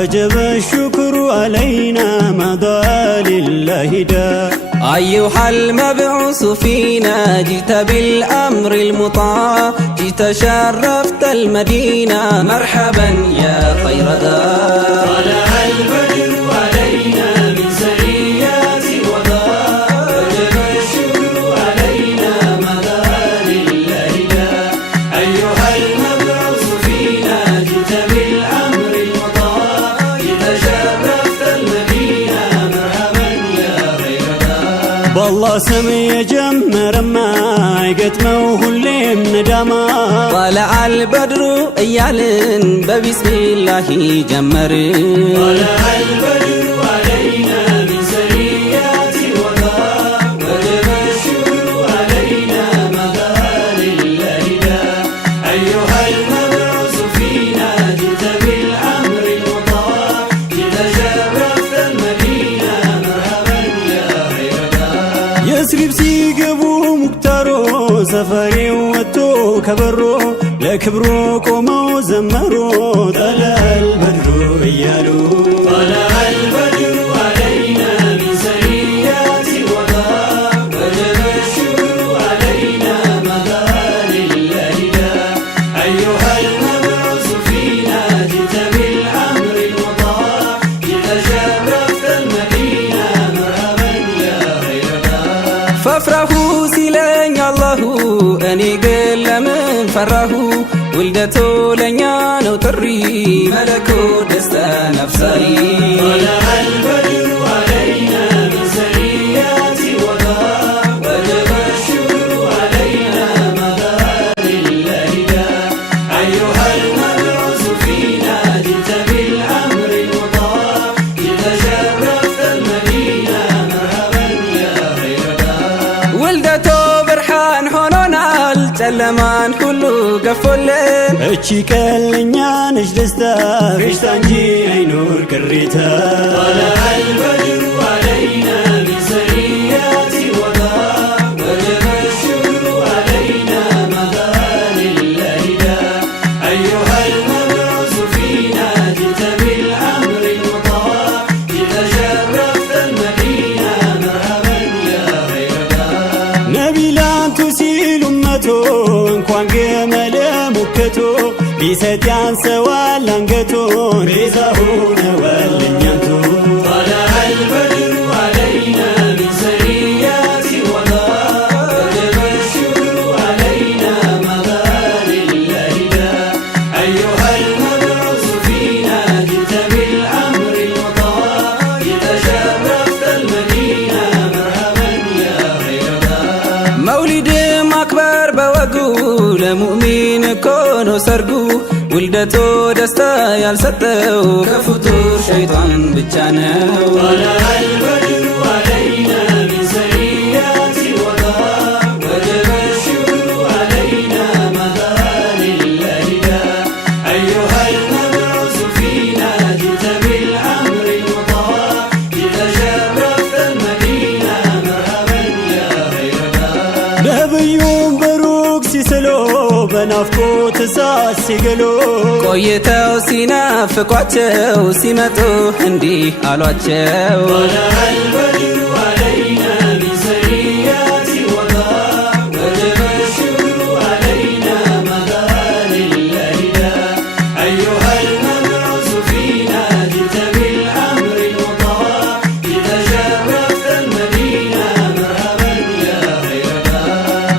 وجب الشكر علينا مضى لله دا. أيها المبعوث فينا جئت بالأمر المطاع، جئت شرفت المدينة مرحبا يا خير ذا. طلع البدر علينا من سريات الوضاء، وجب الشكر علينا مضى لله دا. أيها المبعوث فينا جئت بالأمر المطاع، جئت شرفت المدينة مرحبا يا خير ذا. بالله سمي جمر ما يقتمو هليم ندما. طلع البدر ايالن ببسم الله جمر. طلع البدر علينا من سريات الوضاء، وجب الشكر علينا مضى لله دا. أيها المبعوث فينا جئت بالأمر المطاع، جئت شرفت المدينة مرحبا يا خير ذا. يسرب سيقبو مكترو سفري وتو كبرو لكبرو قومو زمرو. طلع البدر ايالو، طلع البدر علينا من سريات الوضاء، وجب الشكر علينا مضى لله دا. أيها المبعوث فينا جئت بالأمر المطاع، جئت شرفت المدينة مرحبا يا خير ذا. فافرحوا سيلن الله اني قل من فرحوا، ولدتو لنيا نو تري ملكو دستا نفسي. طلع البدر علينا من سريات الوضاء، وجب الشكر علينا مضى لله دا. أيها المبعوث فينا جئت بالأمر المطاع، جئت شرفت المدينة مرحبا يا خير ذا. ولدتو برحان هونونال ጨለማን ሁሉ ገፎልን። እቺ ቀለኛ ነሽ ደስታ ፌሽታ እንጂ አይኖር ቅሬታ። طلع البدر علينا من سريات الوضاء، وجب الشكر علينا مضى لله دا. أيها المبعوث فينا جئت بالأمر المطاع، جئت شرفت المدينة مرحبا يا خير ذا. نبي لانتو سيل أمتو እንኳን ገመለ ሙከቶ ቢሰጥ ያንሰዋል አንገቶን ቤዛ ሆነዋል እኛንቱ። طلع البدر علينا من سريات الوضاء، وجب الشكر علينا مضى لله دا. أيها المبعوث فينا جئت بالأمر المطاع، جئت شرفت المدينة مرحبا يا خير ذا. መውሊድ ማክበር በወጉ ለሙእሚን እኮ ነው ሰርጉ። ውልደቶ ደስታ ያልሰጠው ከፍጡር ሸይጣን ብቻ ነው። طلع البدر علينا من سريات الوضاء، وجب الشكر علينا مضى لله دا. أيها المبعوث فينا جئت بالأمر المطاع، جئت شرفت المدينة مرحبا يا خير ذا. ነብዩም በሩቅ ሲስሎ በናፍቆት እሳት ሲግሉ፣ ቆይተው ሲናፍቋቸው ሲመጡ እንዲህ አሏቸው። طلع البدر علينا من سريات الوضاء، وجب الشكر علينا مضى لله دا. أيها المبعوث فينا جئت بالأمر المطاع، جئت شرفت المدينة مرحبا يا خير ذا.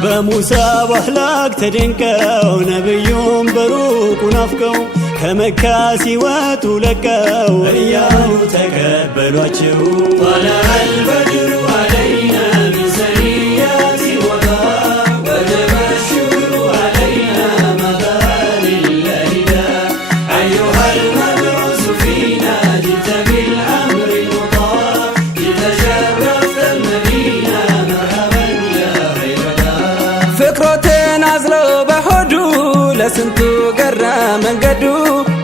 በሙሳ ባህላክ ተደንቀው ነብዩም በሩቁ ናፍቀው ከመካ ሲወጡ ለቀው እያሉ ተቀበሏቸው። طلع البدر علينا من سريات الوضاء، وجب الشكر علينا مضى لله دا. أيها المبعوث فينا جئت بالأمر المطاع، جئت شرفت المدينة مرحبا يا خير ذا. ፍቅሮትን አዝሎ በሆዱ ለስንቱ ገራ መንገዱ።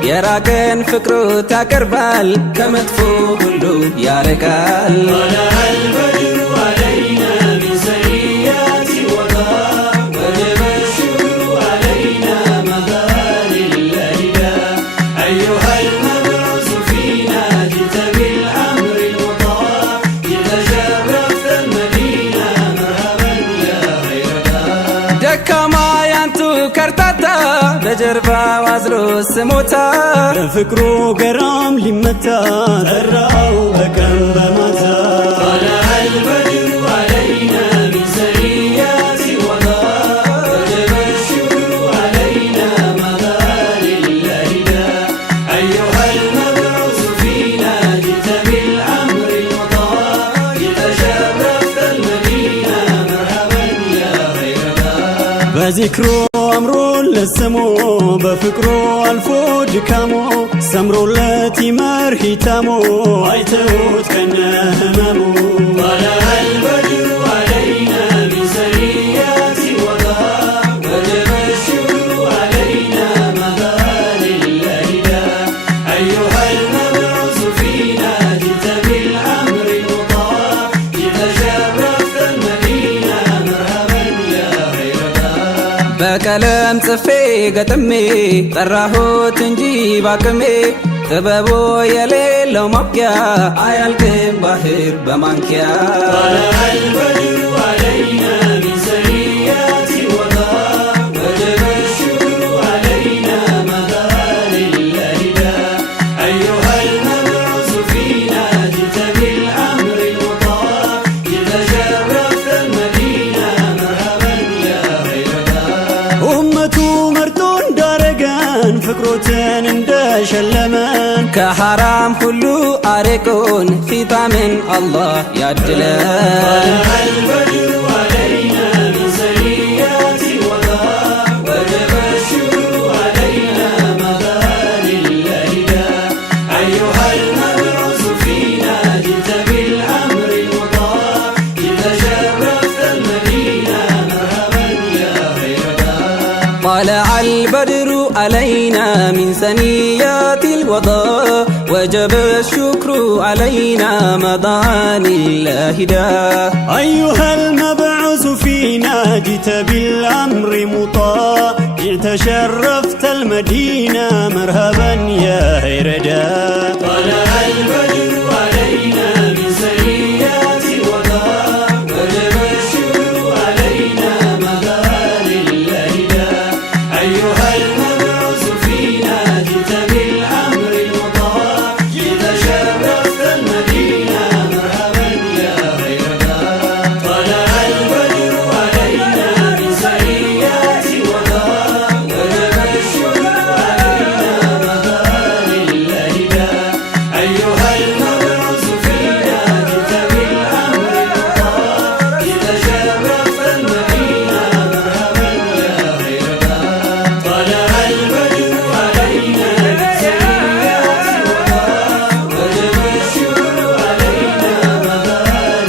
የራቀን ፍቅሮት ያቀርባል ከመጥፎ ሁሉ ያርቃል። طلع البدر علينا من سريات الوضاء، وجب الشكر علينا مضى لله دا. أيها المبعوث فينا ደካማ ያንቱ ከርታታ በጀርባ ዋዝሎ ስሞታ በፍቅሩ ገራም ሊመታ ጠራው በቀን በማታ طلع البدر علينا من ثنيات الوداع وجب الشكر علينا مدى لله دا أيها المبعوث فينا جئت بالأمر المطاع جئت شرفت المدينة مرحبا يا خير دا በዚክሩ አምሮን ለስሙ በፍቅሩ አልፎ ድካሙ ሰምሮለት ይመር ሂታሙ አይተውት ከነ ህመሙ طلع البدر علينا من ثنيات الوداع وجب الشكر علينا مدى لله دا أيها المبعوث فينا جئت بالأمر المطاع جئت شرفت المدينة مرحبا يا خير دا በቀለም ጽፌ ገጥሜ ጠራሁት እንጂ ባቅሜ ጥበቡ የሌለው ማብቂያ አያልቅም ባህር በማንኪያ طلع البدر علينا من ثنيات الوداع وجب الشكر علينا مدى لله دا أيها المبعوث فينا جئت بالأمر المطاع جئت شرفت المدينة مرحبا يا خير دا ኡመቱ መርጦ እንዳረገን ፍቅሮትን እንደሸለመን ከሐራም ሁሉ አርቆን ፊታምን አላህ ያድለን طلع البدر علينا من ثنيات الوداع وجب الشكر علينا مدى لله دا أيها المبعوث فينا جئت بالأمر المطاع جئت شرفت المدينة مرحبا يا خير دا طلع البدر علينا من ثنيات الوضاء وجب الشكر علينا مضان الله دا أيها المبعوث فينا جئت بالأمر مطاع جئت شرفت المدينة مرحبا يا هيردا طلع البدر علينا من ثنيات الوداع وجب الشكر علينا مدى لله دا أيها المبعوث فينا جئت بالأمر المطاع جئت شرفت المدينة مرحبا يا خير دا طلع البدر علينا من ثنيات الوداع وجب الشكر علينا مدى لله دا أيها المبعوث فينا جئت بالأمر المطاع جئت شرفت المدينة مرحبا يا خير دا طلع البدر علينا من ثنيات الوداع وجب الشكر علينا مدى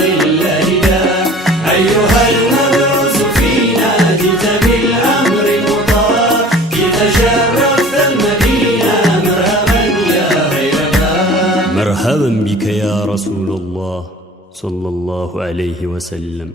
لله دا أيها المبعوث فينا جئت بالأمر المطاع جئت شرفت المدينة مرحبا يا خير دا مرحبا بك يا رسول الله صلى الله عليه وسلم